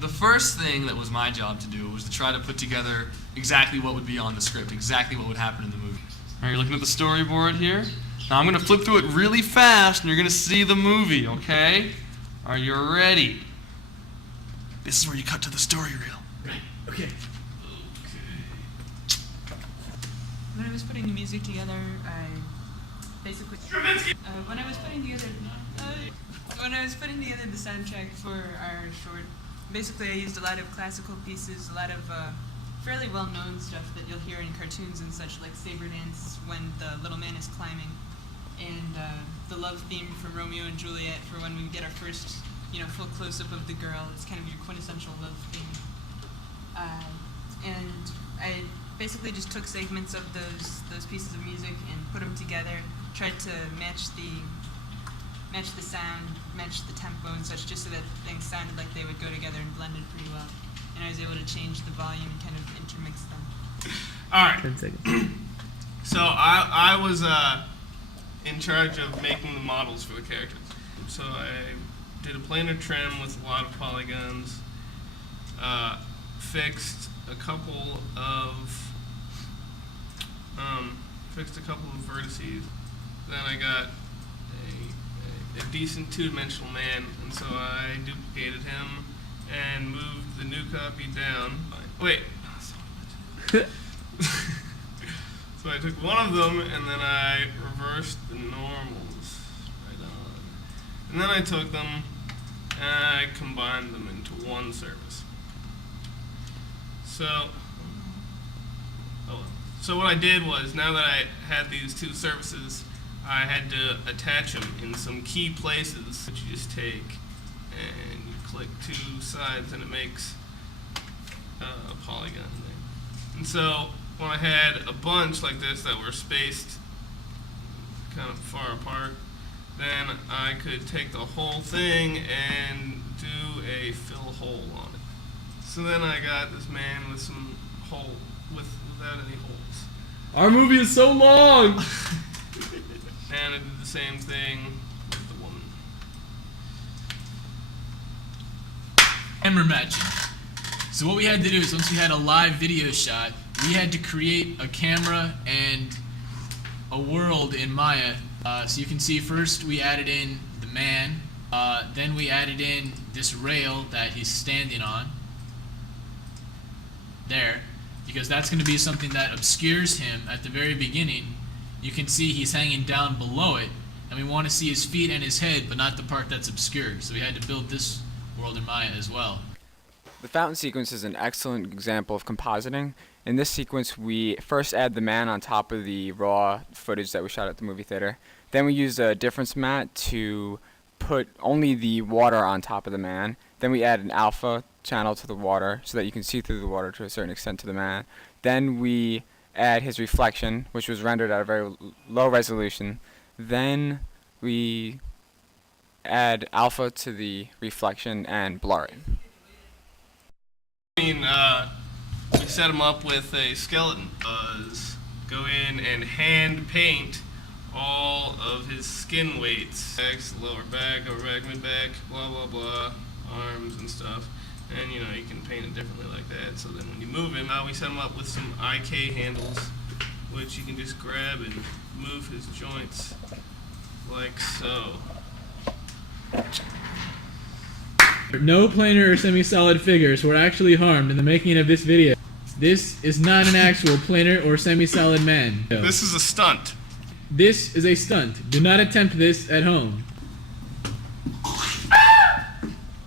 the first thing that was my job to do was to try to put together exactly what would be on the script, exactly what would happen in the movie. All right, you're looking at the storyboard here. Now I'm going to flip through it really fast, and you're going to see the movie, okay? Are you ready? This is where you cut to the story reel. Right, okay. When I was putting the music together, I basically when I was putting together the soundtrack for our short, basically I used a lot of classical pieces, a lot of fairly well-known stuff that you'll hear in cartoons and such, like Saber Dance when the little man is climbing, and the love theme from Romeo and Juliet for when we get our first, full close-up of the girl. It's kind of your quintessential love theme. And I basically just took segments of those pieces of music and put them together, tried to match the sound, match the tempo and such, just so that things sounded like they would go together and blended pretty well. And I was able to change the volume and kind of intermix them. All right. 10 seconds. So I was in charge of making the models for the characters. So I did a planar trim with a lot of polygons, fixed a couple of vertices. Then I got a decent two-dimensional man, and so I duplicated him and moved the new copy down. Wait. So I took one of them and then I reversed the normals right on. And then I took them and I combined them into one surface. So what I did was, now that I had these two surfaces, I had to attach them in some key places that you just take and you click two sides and it makes a polygon thing. And so when I had a bunch like this that were spaced kind of far apart, then I could take the whole thing and do a fill hole on it. So then I got this man with some hole, without any holes. Our movie is so long! And I did the same thing with the woman. Camera matching. So what we had to do is, once we had a live video shot, we had to create a camera and a world in Maya. So you can see first we added in the man, then we added in this rail that he's standing on. There. Because that's going to be something that obscures him at the very beginning. You can see he's hanging down below it, and we want to see his feet and his head, but not the part that's obscured. So we had to build this world in Maya as well. The fountain sequence is an excellent example of compositing. In this sequence, we first add the man on top of the raw footage that we shot at the movie theater. Then we use a difference mat to put only the water on top of the man. Then we add an alpha channel to the water so that you can see through the water to a certain extent to the man. Then we add his reflection, which was rendered at a very low resolution. Then we add alpha to the reflection and blur it. We set him up with a skeleton. Go in and hand paint all of his skin weights. Lower back, mid back, blah blah blah, arms and stuff. And you can paint it differently like that. So then when you move him, we set him up with some IK handles, which you can just grab and move his joints like so. No planar or semi-solid figures were actually harmed in the making of this video. This is not an actual planar or semi-solid man. This is a stunt. This is a stunt. Do not attempt this at home.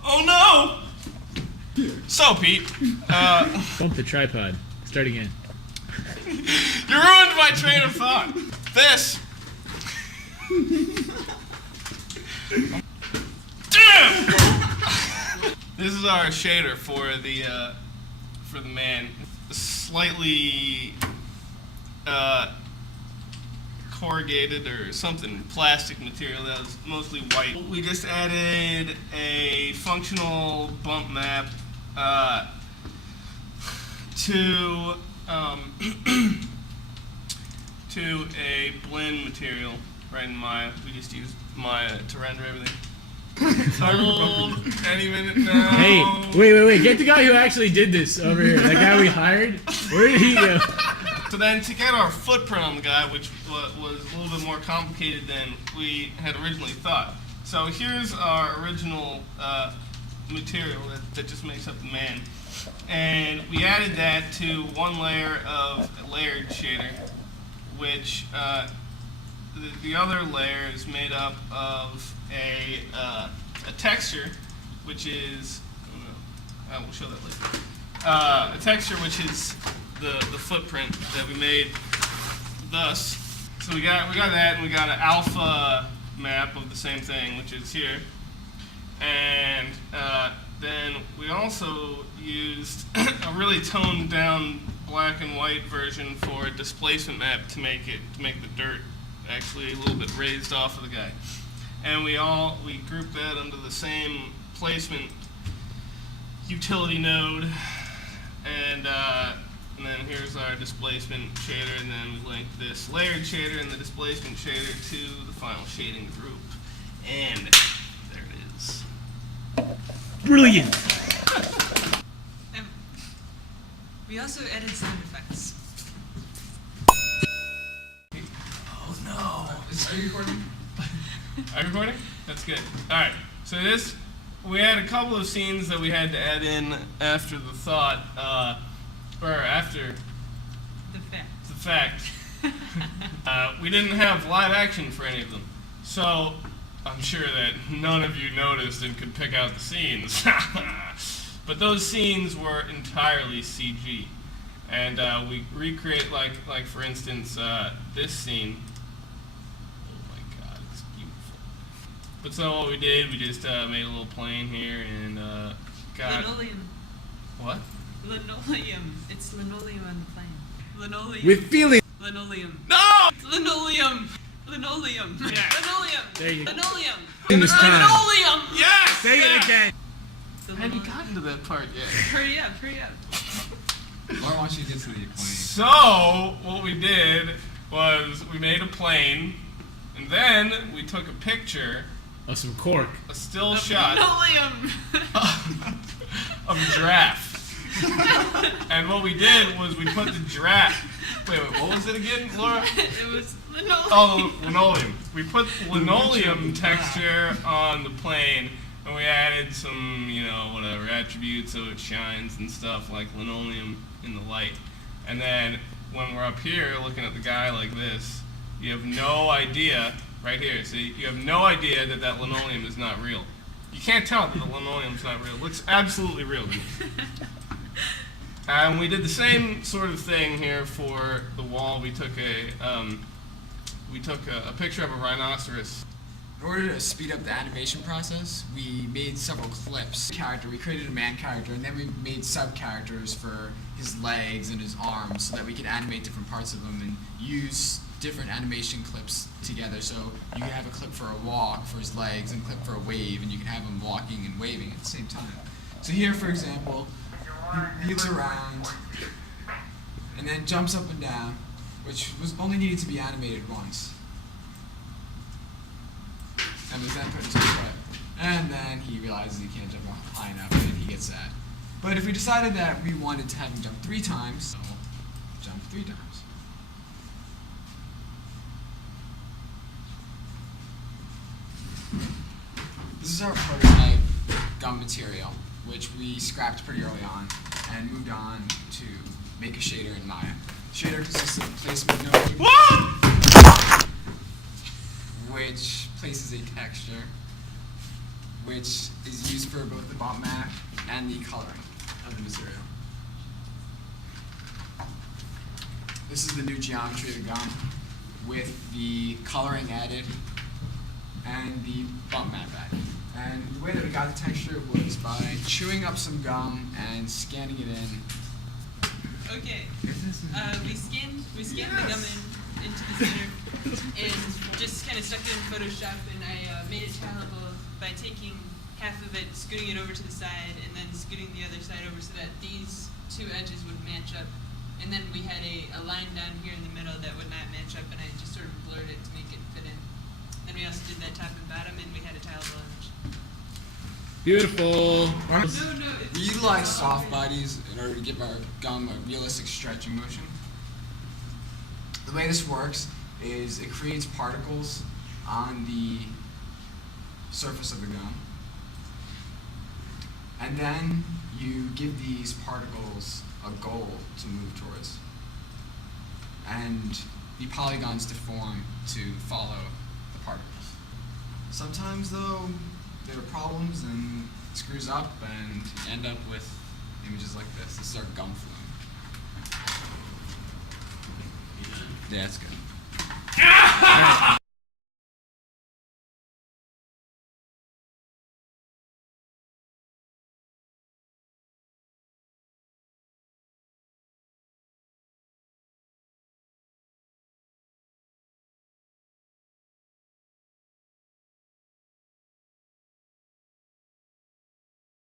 Oh no! So Pete, Bump the tripod. Start again. you ruined my train of thought. This. Damn! This is our shader for the man. Slightly corrugated or something, plastic material that was mostly white. We just added a functional bump map to to a blend material right in Maya. We just used Maya to render everything. Told any minute now. Hey, wait. Get the guy who actually did this over here. That guy we hired. Where did he go? So then to get our footprint on the guy, which was a little bit more complicated than we had originally thought. So here's our original material that just makes up the man. And we added that to one layer of a layered shader, which the other layer is made up of a texture, which is, I will show that later. A texture which is the footprint that we made thus. So we got that, and we got an alpha map of the same thing, which is here. And then we also used a really toned down black and white version for a displacement map to make the dirt actually a little bit raised off of the guy. And we grouped that under the same placement utility node. And then here's our displacement shader, and then we link this layered shader and the displacement shader to the final shading group. And there it is. Brilliant. We also added sound effects. Oh no! Are you recording? Are you recording? That's good. All right. So we had a couple of scenes that we had to add in after the thought, or after The fact. we didn't have live action for any of them, so I'm sure that none of you noticed and could pick out the scenes. But those scenes were entirely CG, and we recreate like for instance this scene. Oh my God, it's beautiful. But so what we did, we just made a little plane here and got Linoleum. what? Linoleum. It's linoleum on the plane. Linoleum. With feeling. Linoleum. No! Linoleum. Linoleum. Yeah. Linoleum. There you go. Linoleum. In this time. Linoleum. Yes! Say it again. The Have you linoleum. gotten to that part yet? Hurry up. Hurry up. Laura wants you to get to the plane. So what we did was we made a plane, and then we took a picture, Oh, some cork. a still shot Linoleum. of a giraffe. And what we did was we put the giraffe. Wait, what was it again, Laura? It was linoleum. Oh, linoleum. We put linoleum texture on the plane, and we added some, whatever attributes so it shines and stuff like linoleum in the light. And then when we're up here looking at the guy like this, you have no idea, right here, see, you have no idea that linoleum is not real. You can't tell that the linoleum's not real. It looks absolutely real to me. And we did the same sort of thing here for the wall. We took a picture of a rhinoceros. In order to speed up the animation process, we made several clips. We created a man character, and then we made sub-characters for his legs and his arms so that we could animate different parts of him and use different animation clips together. So you can have a clip for a walk for his legs and a clip for a wave, and you can have him walking and waving at the same time. So here, for example, he wheels around and then jumps up and down, which was only needed to be animated once. And was then put into a clip. And then he realizes he can't jump high enough and he gets sad. But if we decided that we wanted to have him jump 3 times, so jump 3 times. This is our prototype gum material, which we scrapped pretty early on and moved on to make a shader in Maya. Shader consists of a placement node, which places a texture, which is used for both the bump map and the coloring of the material. This is the new geometry of the gum with the coloring added and the bump map added. And the way that we got the texture was by chewing up some gum and scanning it in. Okay. We scanned the gum into the center and just kind of stuck it in Photoshop, and I made it tellable by taking half of it, scooting it over to the side, and then scooting the other side over so that these 2 edges would match up. And then we had a line down here in the middle that would not match up, and I just sort of blurred it to make it fit in. Then we also did that top and bottom, and we had a tellable image. Beautiful. We utilize soft bodies in order to give our gum a realistic stretching motion. The way this works is it creates particles on the surface of the gum, and then you give these particles a goal to move towards, and the polygons deform to follow the particles. Sometimes, though, there are problems and it screws up, and you end up with images like this. This is our gum flume. Yeah, that's good.